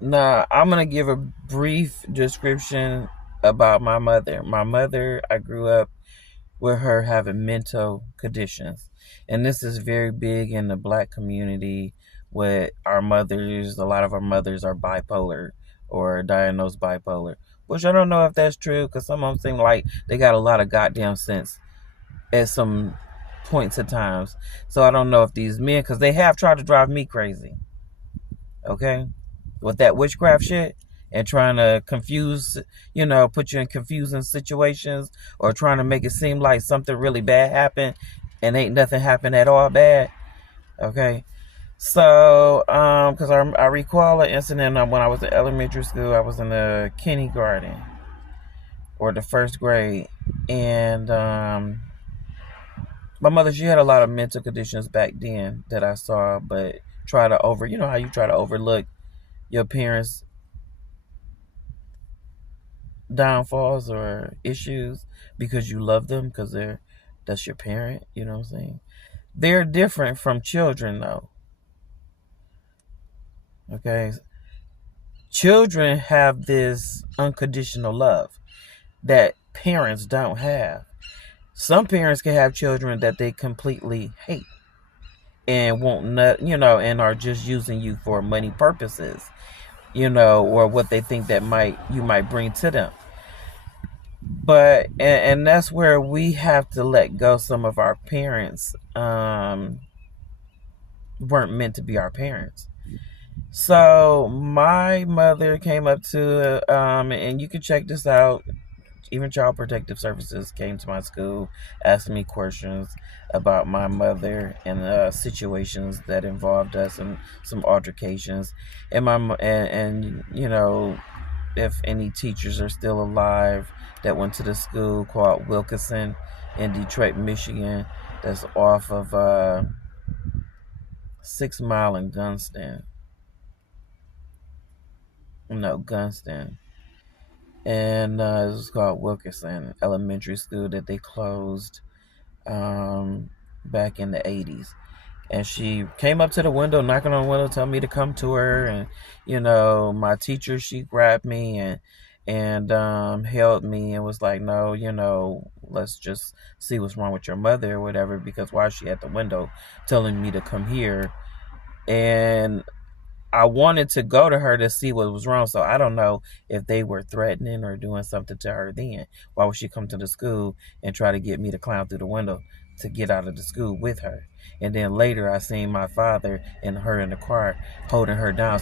Now, I'm going to give a brief description about my mother. My mother, I grew up with her having mental conditions. And this is very big in the black community with our mothers. A lot of our mothers are bipolar or diagnosed bipolar, which I don't know if that's true because some of them seem like they got a lot of goddamn sense at some points at times. So I don't know if these men, because they have tried to drive me crazy, okay, with that witchcraft shit and trying to confuse, put you in confusing situations or trying to make it seem like something really bad happened and ain't nothing happened at all bad, okay. So, because I recall an incident when I was in elementary school. I was in the kindergarten or the first grade, and my mother, she had a lot of mental conditions back then that I saw, but try to how you try to overlook your parents' downfalls or issues because you love them because that's your parent. You know what I'm saying? They're different from children, though. Okay, children have this unconditional love that parents don't have. Some parents can have children that they completely hate and won't not, and are just using you for money purposes, or what they think that you might bring to them. But and that's where we have to let go. Some of our parents weren't meant to be our parents. So my mother came up to and you can check this out. Even Child Protective Services came to my school, asked me questions about my mother and situations that involved us and some altercations. And if any teachers are still alive that went to the school called Wilkinson in Detroit, Michigan, that's off of 6 Mile in Gunston. No, Gunston. And it was called Wilkinson Elementary School that they closed back in the 80s. And she came up to the window, knocking on the window, telling me to come to her. And my teacher, she grabbed me and held me and was like, no, let's just see what's wrong with your mother or whatever, because why is she at the window telling me to come here? And I wanted to go to her to see what was wrong. So I don't know if they were threatening or doing something to her then. Why would she come to the school and try to get me to climb through the window to get out of the school with her? And then later I seen my father and her in the car holding her down.